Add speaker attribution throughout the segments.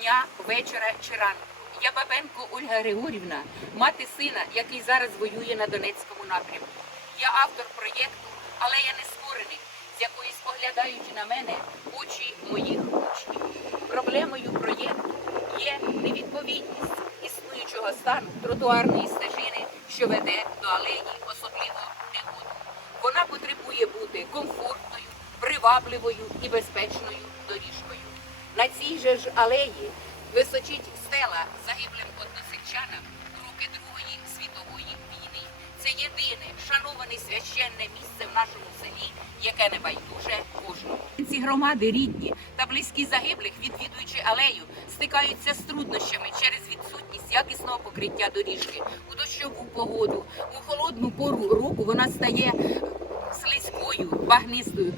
Speaker 1: дня, вечора чи ранку. Я Бабенко Ольга Григорівна, мати сина, який зараз воює на Донецькому напрямку. Я автор проєкту Алея Нескорених, з якої споглядаючи на мене очі моїх учнів. Проблемою проєкту є невідповідність існуючого стану тротуарної стежини, що веде до алеї, особливо негоду. Вона потребує бути комфортною, привабливою і безпечною доріжкою. На цій же ж алеї височить стела загиблим односельчанам роки Другої світової війни. Це єдине шановане священне місце в нашому селі, яке не байдуже кожному. Ці громади рідні та близькі загиблих, відвідуючи алею, стикаються з труднощами через відсутність якісного покриття доріжки у дощову погоду. У холодну пору року вона стає багнистою,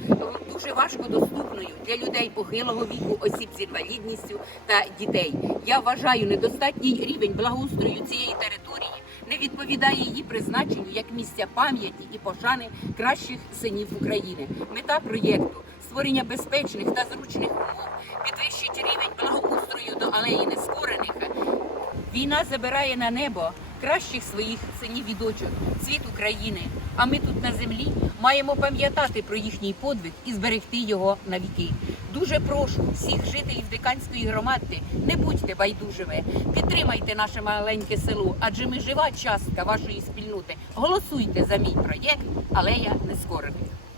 Speaker 1: дуже важко доступною для людей похилого віку, осіб з інвалідністю та дітей. Я вважаю, недостатній рівень благоустрою цієї території не відповідає її призначенню як місця пам'яті і пошани кращих синів України. Мета проєкту створення безпечних та зручних умов, підвищить рівень благоустрою до алеї нескорених. Війна забирає на небо кращих своїх синів і дочок, світ України. А ми тут на землі маємо пам'ятати про їхній подвиг і зберегти його на віки. Дуже прошу всіх жителів Диканської громади, не будьте байдужими, підтримайте наше маленьке село, адже ми жива частка вашої спільноти. Голосуйте за мій проєкт Алея Нескорених.